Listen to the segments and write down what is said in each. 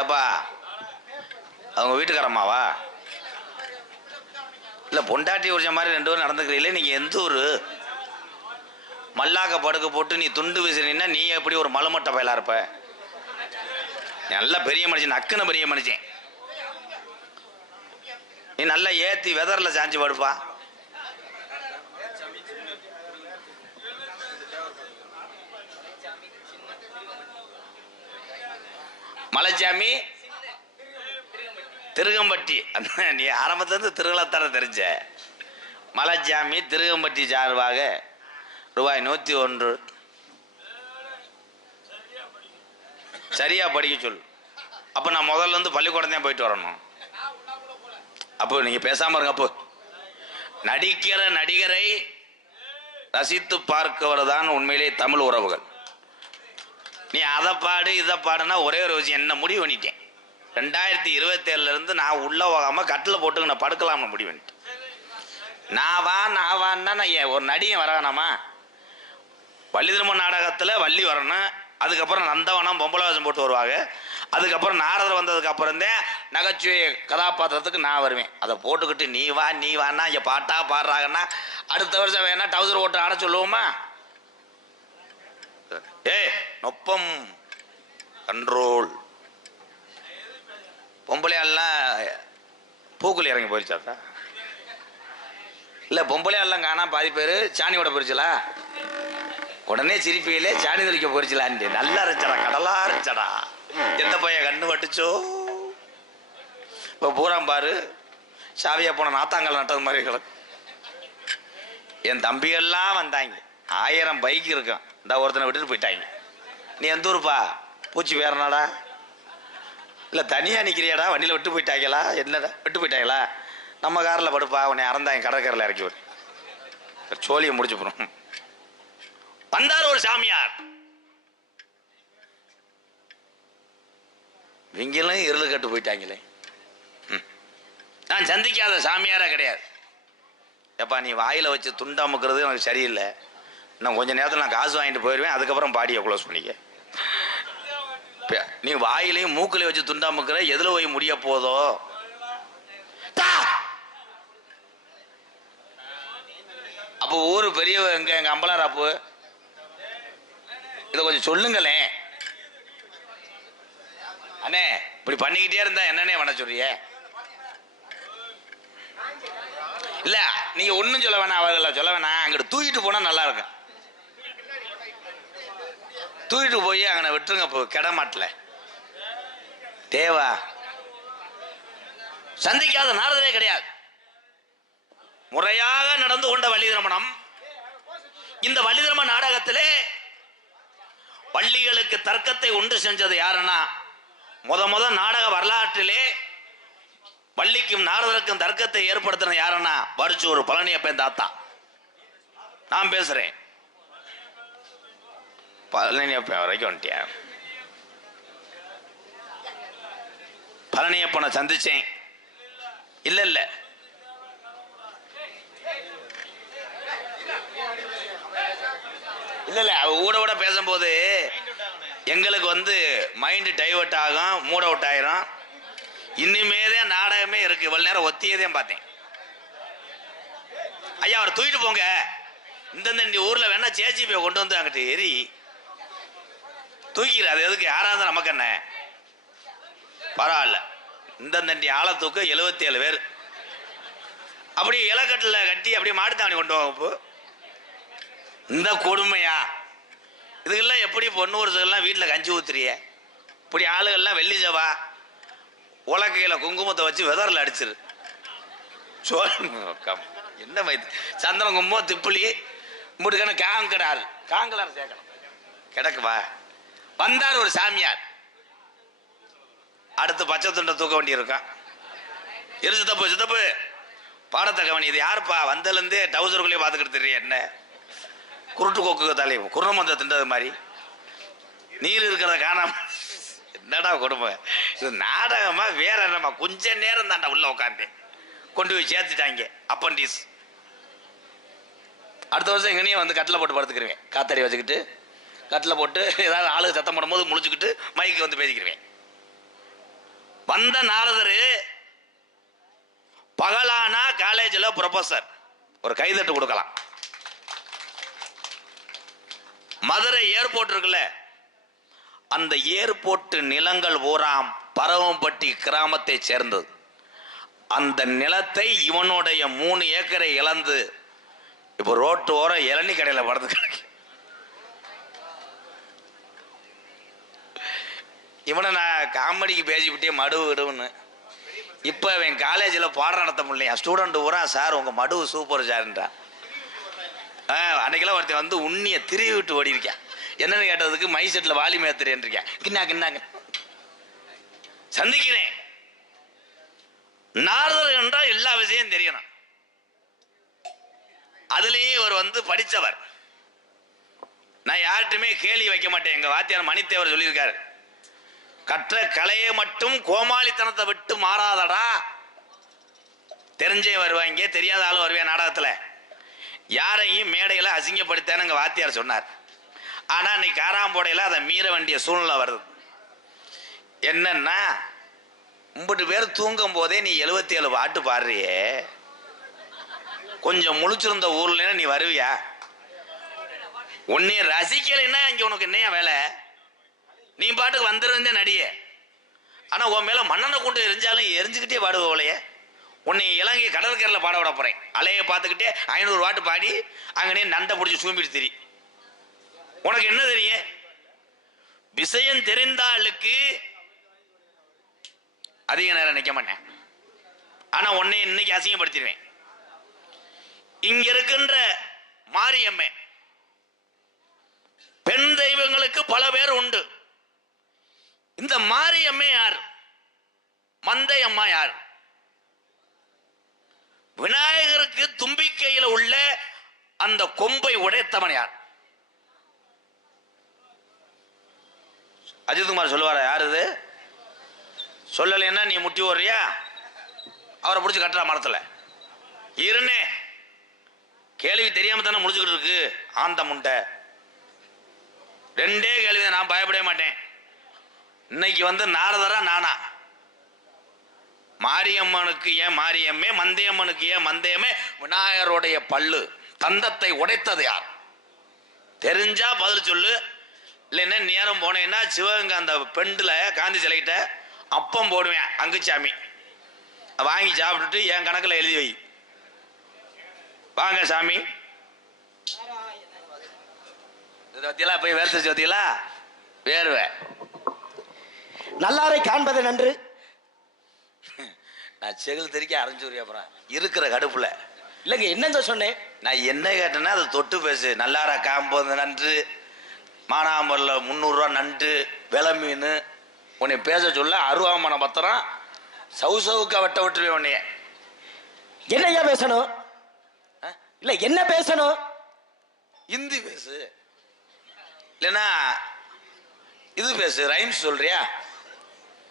ஏப்பா அவங்க வீட்டுக்காரம்மாவா? இல்லை பொண்டாட்டி உரிச்ச மாதிரி ரெண்டு பேரும் நடந்துக்கிறீங்களே, நீங்கள் எந்த ஊர்? மல்லாக்க படுக்க போட்டு நீ துண்டு வீசுறீன்னா நீ எப்படி ஒரு மலுமட்டை பயலா இருப்ப? நல்ல பெரிய மனுஷன், நக்குன பெரிய மனுஷன். நீ நல்லா ஏற்றி வெதரில் சாஞ்சி படுப்பா. மலைச்சாமி திருகம்பட்டி, நீ ஆரம்பத்திலிருந்து திருவிழாத்தான தெரிஞ்ச. மலைச்சாமி திருகம்பட்டி சார்பாக ரூபாய் 101. சரியா படிக்க சொல்லு. அப்போ நான் முதல்ல இருந்து பள்ளிக்கூடம் தான் போயிட்டு வரணும். அப்போ நீங்கள் பேசாமல் இருங்க. அப்போ நடிக்கிற நடிகரை ரசித்து பார்க்கவர் தான் உண்மையிலே தமிழ் உறவுகள். நீ அதை பாடு இதை பாடுனா ஒரே ஒரு விஷயம், என்ன முடிவு பண்ணிட்டேன். 2027 நான் உள்ள போகாமல் கட்டில் போட்டு நான் படுக்கலாம்னு முடிவு பண்ணிட்டேன். நான் வான்னா நான் ஒரு நடிகன் வர வேணாமா? வள்ளி திரும்ப நாடகத்தில் வள்ளி வரணும், அதுக்கப்புறம் நந்தவனம் பொம்பளை வேஷம் போட்டு வருவாங்க, அதுக்கப்புறம் நாரதர் வந்ததுக்கு அப்புறம் தான் நகைச்சுவை கதாபாத்திரத்துக்கு நான் வருவேன். அதை போட்டுக்கிட்டு நீ வான்னா இங்கே பாட்டா பாடுறாங்கன்னா அடுத்த வருஷம் வேணா டவுசர் ஓட்டு ஆட சொல்லுவோமா? நொப்பம் கண்ட்ரோல். பொம்பளையாலாம் பூக்குழி இறங்கி போயிடுச்சாத்தா? இல்லை பொம்பளையாலாம் காணா பாதி பேர் சாணியோட போயிடுச்சலா? உடனே சிரிப்பையிலே சாணி தெளிக்க போயிடுச்சலான்ட்டு. நல்லா இருந்துச்சடா, கடலா இருந்துச்சடா. எந்த பையன் கண்ணு வட்டுச்சோ? இப்போ பூராம் பாரு சாவியா போன நாத்தாங்கல் நட்டது மாதிரி கிடக்கு. என் தம்பிகள்லாம் வந்தாங்க, 1000 பைக் இருக்கும். இந்த ஒருத்தனை விட்டுட்டு போயிட்டாங்க. நீ எந்த ஊருப்பா? பூச்சி வேறனாடா? இல்லை தனியாக நிற்கிறியாடா? வண்டியில் விட்டு போயிட்டாங்களா? என்னடா விட்டு போயிட்டாங்களா? நம்ம காரில் படுப்பா, உன்னை இறந்தாங்க கடற்கரையில் இறக்கி விடு. சோழியை முடிச்சு போகிறோம். வந்தார் ஒரு சாமியார். இவங்களும் இருள் கட்டு போயிட்டாங்களே. நான் சந்திக்காத சாமியாரா கிடையாது. எப்பா நீ வாயில் வச்சு துண்டா அமுக்கிறது எனக்கு சரியில்லை. நான் கொஞ்சம் நேரத்தில் நான் காசு வாங்கிட்டு போயிடுவேன், அதுக்கப்புறம் பாடியை க்ளோஸ் பண்ணிக்க. நீ வாயிலையும் மூக்கிலையும் வச்சு துண்டா அமுக்கிற, எதில் போய் முடிய போதோ? அப்போ ஊர் பெரிய எங்க அம்பலாராப்பு இதை கொஞ்சம் சொல்லுங்களேன் அண்ணே. இப்படி பண்ணிக்கிட்டே இருந்தா என்னன்னே பண்ண சொல்றிய? இல்ல நீங்க ஒன்னும் சொல்ல வேணாம், அவர்கள சொல்ல வேணாம். அங்கிட்டு தூக்கிட்டு போனா நல்லா இருக்கும். தூக்கிட்டு போய் அங்கே விட்டுருங்க. இப்போ கிடமாட்டல தேவா சந்திக்காத நாரதரே கிடையாது. முறையாக நடந்து கொண்ட வள்ளி திருமணம். இந்த வள்ளி திருமண நாடகத்திலே பள்ளிகளுக்கு தர்க்கத்தை உண்டு செஞ்சது யாருன்னா, முத நாடக வரலாற்றிலே வள்ளிக்கும் நாரதருக்கும் தர்க்கத்தை ஏற்படுத்தின யாருன்னா வருச்சூர் பழனியப்பன் தாத்தா. நான் பேசுறேன். பழனியப்பன் வரைக்கும் வந்துட்டியா? பழனியப்பனை சந்திச்சேன். இல்ல இல்ல இல்ல இல்ல அவ கூட பேசும்போது எங்களுக்கு மைண்ட் டைவர்ட் ஆகும், மூட் அவுட் ஆயிரும். இனிமேதான் நாடகமே இருக்கு. இவ்வளவு நேரம் ஒத்தியதையும் பார்த்தேன். ஐயா அவர் தூக்கிட்டு போங்க, இந்த ஊர்ல வேணா சேச்சிபியை கொண்டு வந்து அங்கிட்டு எரி தூக்கிடு. அது எதுக்கு? யாராவது நமக்கு என்ன பரவாயில்ல. இந்த ஆளை தூக்க 77 பேர் அப்படி இலக்கட்டில் கட்டி அப்படியே மாட்டுத்தாவணி கொண்டு வாங்க. இந்த கொடுமையா இதுக்கெல்லாம் எப்படி பொண்ணு வருஷங்கள்லாம் வீட்டில் கஞ்சி ஊத்துறிய? இப்படி ஆளுகள்லாம் வெள்ளி செவ்வா உலக்கையில் குங்குமத்தை வச்சு வெதரில் அடிச்சிரு. என்ன வயது சந்திரன் கும்பம் திப்புளி முடுக்கான காங்கடால் காங்கலார் சேர்க்கணும் கிடக்குவா. வந்தார் ஒரு சாமியார். அடுத்து பச்சை துண்டை தூக்க வேண்டி இருக்கான். இரு சித்தப்பு பாடத்தை கவனி. இது யாருப்பா? வந்தலேருந்தே டவுசருக்குள்ளேயே பார்த்துக்கிட்டு தெரியும். என்ன குருட்டு கொக்கு தலையும் குருணமந்த தின்றது மாதிரி நீர் இருக்கிறத காணாம என்னடா கொடுமை. இது நாடகமா வேற என்னமா? கொஞ்ச நேரம் தாண்டா உள்ள உட்காந்து கொண்டு போய் சேர்த்துட்டாங்க அப்பண்டிஸ். அடுத்த வருஷம் எங்கனையும் கட்டில் போட்டு படுத்துக்கிருவேன். காத்தடி வச்சுக்கிட்டு கட்டில் போட்டு ஏதாவது ஆளுக்கு சத்தம் போடும்போது முழிச்சுக்கிட்டு மைக்கு பேசிக்கிருவேன். வந்த நாரதரு பகலானா காலேஜில் ப்ரொஃபசர். ஒரு கைதட்டு கொடுக்கலாம். மதுரை ஏர்போர்ட் இருக்குல்ல, அந்த ஏர்போர்ட் நிலங்கள் பூராம் பரவம்பட்டி கிராமத்தை சேர்ந்தது. அந்த நிலத்தை இவனுடைய 3 ஏக்கரை இழந்து இப்போ ரோட்டு ஓரம் இளநீ கடையில் படுத்து கிடக்கு. இவனை நான் காமெடிக்கு பேசிவிட்டே மடுவு விடுன்னு. இப்போ அவன் காலேஜில் பாடம் நடத்த முடியலையா, ஸ்டூடெண்ட் பூரா சார் உங்கள் மடுவு சூப்பர் சார்ன்றான். அன்னைக்கெல்லாம் ஒருத்தன் வந்து உண்ணியை திருவி விட்டு ஓடி இருக்கேன். என்னன்னு கேட்டதுக்கு மை செட்டில் வாலி மேத்திரேன் இருக்கேன். கின்னாங்க சந்திக்கிறேன். நாரதர் என்றால் எல்லா விஷயம் தெரியணும். அதுலேயே இவர் வந்து படித்தவர். நான் யார்கிட்டுமே கேள்வி வைக்க மாட்டேன். எங்கள் வாத்தியார் மணித்தேவர் சொல்லியிருக்காரு, கற்ற கலையை மட்டும் கோமாளித்தனத்தை விட்டு மாறாதடா. தெரிஞ்சே வருவாங்க, தெரியாத ஆளும் வருவேன் நாடகத்தில். யாரையும் மேடையில் அசிங்கப்படுத்தேன்னு எங்கள் வாத்தியார் சொன்னார். ஆனால் இன்னைக்கு காராம்போடையில் அதை மீற வேண்டிய சூழ்நிலை வருது. என்னன்னா, 50 பேர் தூங்கும் போதே நீ 77 பாட்டு பாடுறியே, கொஞ்சம் முழிச்சிருந்த ஊர்ல நீ வருவியா? உன்னை ரசிக்கலைன்னா இங்கே உனக்கு என்னையா வேலை? நீ பாட்டுக்கு வந்துருந்தே நடிய. ஆனால் உன் மேலே மண்ணெண்ணை கொண்டு எரிஞ்சாலும் எரிஞ்சுக்கிட்டே பாடுவோலையே. உன்னை இலங்கை கடற்கரையில் பாட விட போகிறேன். அலையை பார்த்துக்கிட்டே 500 பாட்டு பாடி அங்கனே நண்டை பிடிச்சி சூம்பிட்டு திரி. உனக்கு என்ன தெரியும்? விஷயம் தெரிந்த ஆளுக்கு அதிக நேரம் நிற்க மாட்டேன். ஆனால் உன்னை இன்னைக்கு அசிங்கப்படுத்திடுவேன். இங்க இருக்கின்ற மாரியம்மை பெண் தெய்வங்களுக்கு பல பேர் உண்டு. இந்த மாரியம்மை யார்? மந்தை அம்மா யார்? விநாயகருக்கு தும்பிக்கையில் உள்ள அந்த கொம்பை உடைத்தவன் யார்? அஜித்குமார் சொல்லுவாரா யார் இது? சொல்லலைன்னா நீ முட்டி ஓடுறியா? அவரை பிடிச்சி கட்டுறா மரத்தில் இருனே. கேள்வி தெரியாம தானே முடிச்சுக்கிட்டு இருக்கு ஆந்த முண்டை. 2 கேள்வி. நான் பயப்படவே மாட்டேன். இன்னைக்கு வந்து நாரதரா நானா? மாரியம்மனுக்கு ஏன் மாரியம்மே, மந்தையம்மனுக்கு ஏன் மந்தையம்மே? விநாயகருடைய பல்லு தந்தத்தை உடைத்தது யார்? தெரிஞ்சா பதில் சொல்லு. இல்லைன்னா நேரம் போனேன்னா சிவகங்கை அந்த பெண்டில் காந்தி சிலைகிட்ட அப்பம் போடுவேன், அங்குச்சாமி வாங்கி சாப்பிட்டுட்டு என் கணக்கில் எழுதி வை. வாங்க சாமி. வத்தியலா போய் வேர்த்து வத்தியலா வேர்வை. நல்லாரை காண்பது நன்று. நான் செகுல் தெரிக்க அரைஞ்சூரியா அப்புறம் இருக்கிற கடுப்புல இல்லைங்க. என்னங்க சொன்னேன்? நான் என்ன கேட்டேன்னா அதை தொட்டு பேசு. நல்லாரா காம்போது நன்று, மானாமரில் 300 ரூபா நண்டு, விலை மீன். உன்னை பேச சொல்ல அருவாமன பத்திரம் சவுசவுக்கா வெட்ட விட்டுருவேன் உன்னைய. என்னையா பேசணும்? இல்லை என்ன பேசணும்? ஹிந்தி பேசு, இல்லைன்னா இது பேசு. ரைம்ஸ் சொல்றியா?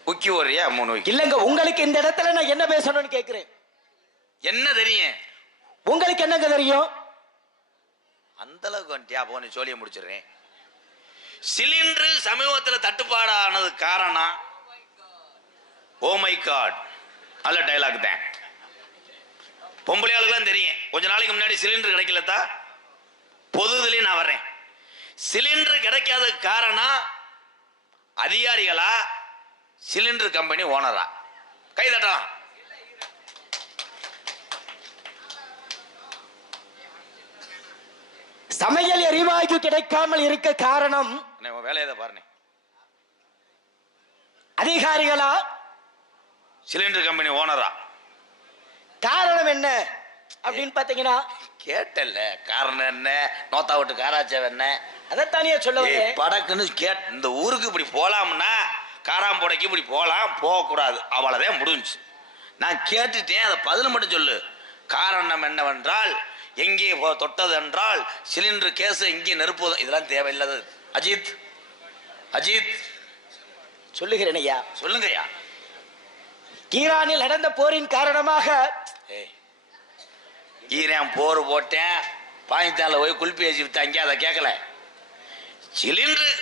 உக்கி ஓடுறியா? 3 உக்கி. இல்லைங்க, உங்களுக்கு இந்த இடத்துல நான் என்ன பேசணும்னு கேட்கிறேன். என்ன தெரியும்? உங்களுக்கு என்னங்க தெரியும்? அந்த அளவுக்கு வந்துட்டியா? அப்போ நீ சொல்லிய முடிச்சிடுறேன். சிலிண்டர் சமீபத்தில் தட்டுப்பாடு ஆனது காரணம் ஓ மை காட். நல்ல டைலாக் தான். பொம்பளையாளுக்கெல்லாம் தெரியும். கொஞ்ச நாளைக்கு முன்னாடி சிலிண்டர் கிடைக்கலத்தா பொதுதுலேயே நான் வர்றேன். சிலிண்டர் கிடைக்காத காரணம் அதிகாரிகளா சிலிண்டர் கம்பெனி ஓனரா? கை தட்டலாம். சமையல் எரிவாயு கிடைக்காமல் இருக்க காரணம் வேலையை பாருங்க. அதிகாரிகளா சிலிண்டர் கம்பெனி ஓனரா? காரணம் என்ன அப்படின்னு பாத்தீங்கன்னா கேட்டல. காரணம் என்ன? நோத்தா விட்டு காராச்சவ என்ன? அதைத்தானே சொல்ல படக்குன்னு கேட். இந்த ஊருக்கு இப்படி போலாம்னா காராம்போடைக்கு இப்படி போலாம், போகக்கூடாது, அவ்வளவுதான் முடிஞ்சு. நான் கேட்டுட்டேன். அதை பதில் மட்டும் சொல்லு. காரணம் என்னவென்றால், எங்கே தொட்டது என்றால் சிலிண்டர் கேஸ் எங்கே நெருப்புவதும். இதெல்லாம் தேவையில்லாத. அஜித் அஜித் சொல்லுகிறேன் ஐயா. சொல்லுங்க ஐயா. ஈரானில் நடந்த போரின் காரணமாக ஈரான் போர் போட்டேன், பாகிஸ்தான்ல போய் குல்பி வச்சு வித்தாங்க. அதை கேட்கல. சிலிண்டர்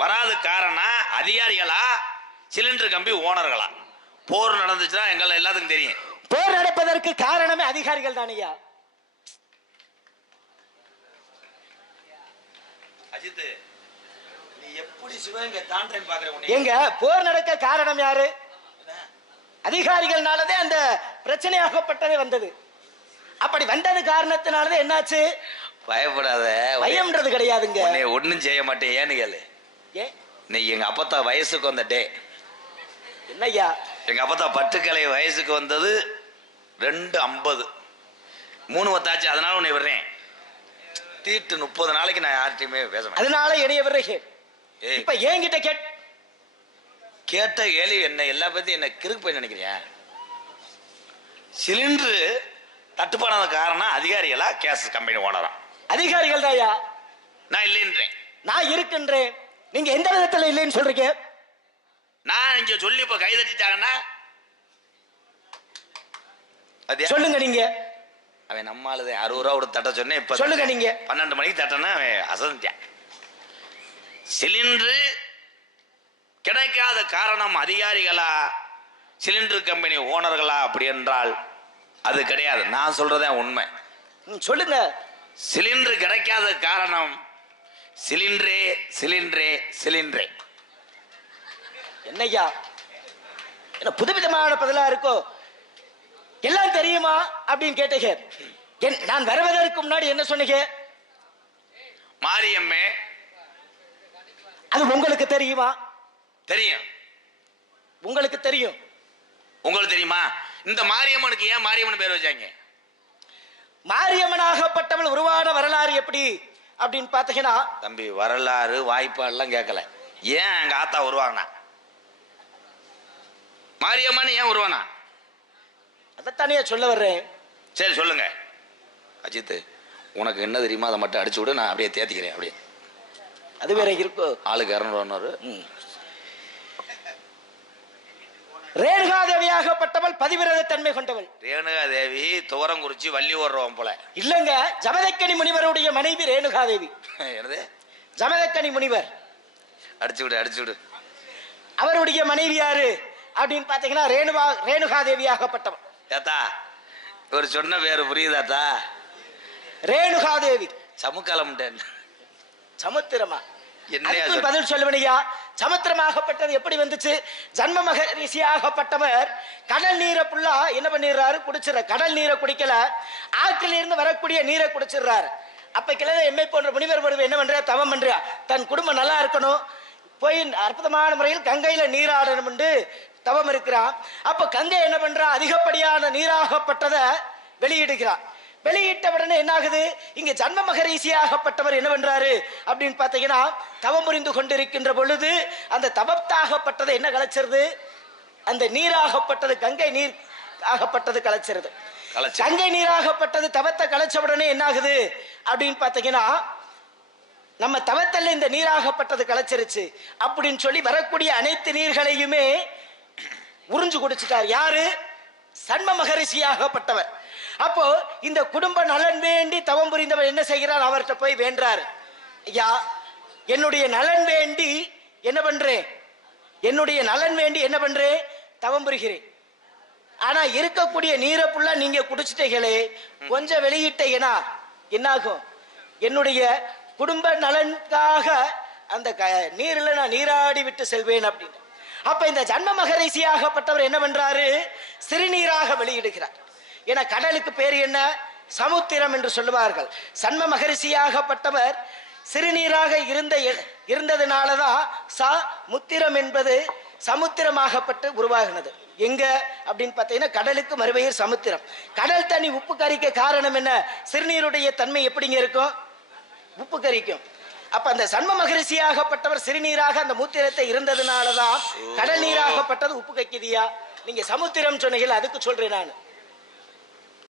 வராது காரணம் அதிகாரிகளா சிலிண்டர் கம்பி ஓனர்களா? போர் நடந்துச்சுன்னா எங்களை எல்லாத்துக்கும் தெரியும். போர் நடப்பதற்கு காரணமே அதிகாரிகள் தானையா. அஜித், நீ எப்படி சிவகங்கை தாண்டேன்னு பாக்குற? எங்க போர் நடக்க காரணம் யாரு? அதிகாரிகள்னாலதே அந்த பிரச்சனையாகப்பட்டதே வந்தது. அப்படி வந்தது காரணத்தினாலதான் என்னாச்சு? பயப்படாத, பயம்ன்றது கிடையாதுங்க. ஒன்னும் செய்ய மாட்டேன். ஏன்னு கேளு. நீ எங்க அப்பத்தா வயசுக்கு வந்த டே என்னய்யா? எங்க அப்பத்தா பட்டுக்கலை வயசுக்கு வந்தது 2:50 3 வத்தாச்சு. அதனால உன்னை விடுறேன். தீட்டு 30 நாளைக்கு நான் யார்கிட்டயுமே பேச மாட்டேன். அதனால இடைய விடுறேன். இப்ப என்கிட்ட கேட்ட கேள்வி என்ன? எல்லா பத்தி என்ன கிறுக்கு போய் நினைக்கிறியா? சிலிண்டரு தட்டுப்பாடான காரணம் அதிகாரிகளா கேஸ் கம்பெனி ஓனரா? அதிகாரிகள் தாயா. நான் இல்லைன்றேன். நான் இருக்கின்றேன். நீங்க எந்த விதத்துல இல்லைன்னு சொல்றீங்க? நான் இங்க சொல்லி இப்ப கை தட்டிட்டாங்கன்னா சொல்லுங்க நீங்க. அவன் நம்மளுது 60 ரூபா கொடுத்து தட்ட சொன்னேன். இப்ப சொல்லுங்க நீங்க. 12 மணிக்கு தட்டனா அசந்தியான். சிலிண்டரு கிடைக்காத காரணம் அதிகாரிகளா சிலிண்டர் கம்பெனி ஓனர்களா அப்படி என்றால் அது கிடையாது. நான் சொல்றதே உண்மை. சொல்லுங்க. சிலிண்டர் கிடைக்காத காரணம் சிலிண்டரே சிலிண்டரே சிலிண்டரே. என்னய்யா என்ன புதுவிதமான பதிலா இருக்கோ? எல்லாம் தெரியுமா அப்படின்னு கேட்டீங்க. நான் வருவதற்கு முன்னாடி என்ன சொன்னீங்க? மாரியம்மே. அது உங்களுக்கு தெரியுமா? தெரியும். உங்களுக்கு தெரியும். உங்களுக்கு தெரியுமா? இந்த மாரியம்மனுக்கு ஏன் மாரியம்மன் பேர் வச்சாங்க? மாரியம்மனாகப்பட்டவள் உருவான வரலாறு எப்படி அப்படின்னு பாத்தீங்கன்னா, தம்பி வரலாறு வாய்ப்பாடுலாம் கேட்கல. ஏன் எங்க ஆத்தா உருவானா? மாரியம்மன் ஏன் உருவானா? அதைத்தானே சொல்ல வர்றேன். சரி சொல்லுங்க. அஜித், உனக்கு என்ன தெரியுமா அதை மட்டும் அடிச்சு விடு, நான் அப்படியே தேத்திக்கிறேன். அப்படியே அது வேற இருக்கோ? ஆளுக்கு 200. ரேணுகாதேவியாகப்பட்டவள் பதிவிரத தன்மை கொண்டவள். ரேணுகாதேவி துவரங்குறிச்சி வள்ளி ஓடுறவன் போல. இல்லங்க, ஜமதக்கனி முனிவருடைய மனைவி ரேணுகாதேவி. என்னது? ஜமதக்கனி முனிவர். அடிச்சு விடு அடிச்சு விடு. அவருடைய மனைவி யாரு அப்படின்னு பாத்தீங்கன்னா ரேணுகாதேவியாகப்பட்டவள். ஏத்தா ஒரு சொன்ன பேரு புரியுதாத்தா? ரேணுகாதேவி. சமுக்காலம் சமுத்திரமா? என்ன பதில் சொல்லுவனையா. சமுத்திரமாகப்பட்டது எப்படி வந்துச்சு? ஜன்ம மகரிஷியாகப்பட்டவர் கடல் நீரை புல்லா என்ன பண்ணிடுறாரு? குடிச்சிடற. கடல் நீரை குடிக்கல, ஆற்றில் இருந்து வரக்கூடிய நீரை குடிச்சிடுறாரு. அப்ப கிளை எம்மை போன்ற முனிவர் பருவம் என்ன பண்ற? தவம் பண்ற. தன் குடும்பம் நல்லா இருக்கணும், போய் அற்புதமான முறையில் கங்கையில நீராடணும் என்று தவம் இருக்கிறான். அப்ப கங்கை என்ன பண்றா? அதிகப்படியான நீராகப்பட்டதை வெளியிடுகிறார். வெளியிட்ட உடனே என்ன ஆகுது? இங்க ஜன்ம மகரிஷியாகப்பட்டவர் என்ன பண்றாரு அப்படின்னு பாத்தீங்கன்னா, தவம் புரிந்து கொண்டிருக்கின்ற பொழுது அந்த தவத்தாகப்பட்டது என்ன கலைச்சிருது? அந்த நீராகப்பட்டது கங்கை நீர் ஆகப்பட்டது கலைச்சிருது. கங்கை நீராகப்பட்டது தவத்தை கலைச்ச உடனே என்ன ஆகுது அப்படின்னு பாத்தீங்கன்னா, நம்ம தவத்தல்ல இந்த நீராகப்பட்டது கலைச்சிருச்சு அப்படின்னு சொல்லி வரக்கூடிய அனைத்து நீர்களையுமே உறிஞ்சு குடிச்சிட்டார். யாரு? சன்ம மகரிஷியாகப்பட்டவர். அப்போ இந்த குடும்ப நலன் வேண்டி தவம் புரிந்தவர் என்ன செய்கிறார்? அவர்கிட்ட போய் வேண்டாரு. ஐயா, என்னுடைய நலன் வேண்டி என்ன பண்றேன்? என்னுடைய நலன் வேண்டி என்ன பண்றேன்? தவம் புரிகிறேன். ஆனா இருக்கக்கூடிய நீரை புல்லா நீங்க குடிச்சிட்டீங்களே, கொஞ்சம் வெளியிட்டீங்கன்னா என்னாகும்? என்னுடைய குடும்ப நலனுக்காக அந்த நீரில் நான் நீராடி விட்டு செல்வேன் அப்படின்னு. அப்ப இந்த ஜன்ம மகரிஷியாகப்பட்டவர் என்ன பண்றாரு? சிறுநீராக வெளியிடுகிறார். ஏன்னா கடலுக்கு பேர் என்ன? சமுத்திரம் என்று சொல்லுவார்கள். சன்ம மகரிஷியாகப்பட்டவர் சிறுநீராக இருந்ததுனாலதான் முத்திரம் என்பது சமுத்திரமாகப்பட்டு உருவாகினது. எங்க அப்படின்னு பார்த்தீங்கன்னா, கடலுக்கு மறுபெயர் சமுத்திரம். கடல் தண்ணி உப்பு கரிக்க காரணம் என்ன? சிறுநீருடைய தன்மை எப்படிங்க இருக்கும்? உப்பு கரிக்கும். அப்ப அந்த சன்ம மகரிஷியாகப்பட்டவர் சிறுநீராக அந்த மூத்திரத்தை இருந்ததுனாலதான் கடல் நீராகப்பட்டது உப்பு கக்கிதியா. நீங்க சமுத்திரம் சொன்னீங்க, அதுக்கு சொல்றேன் நான்.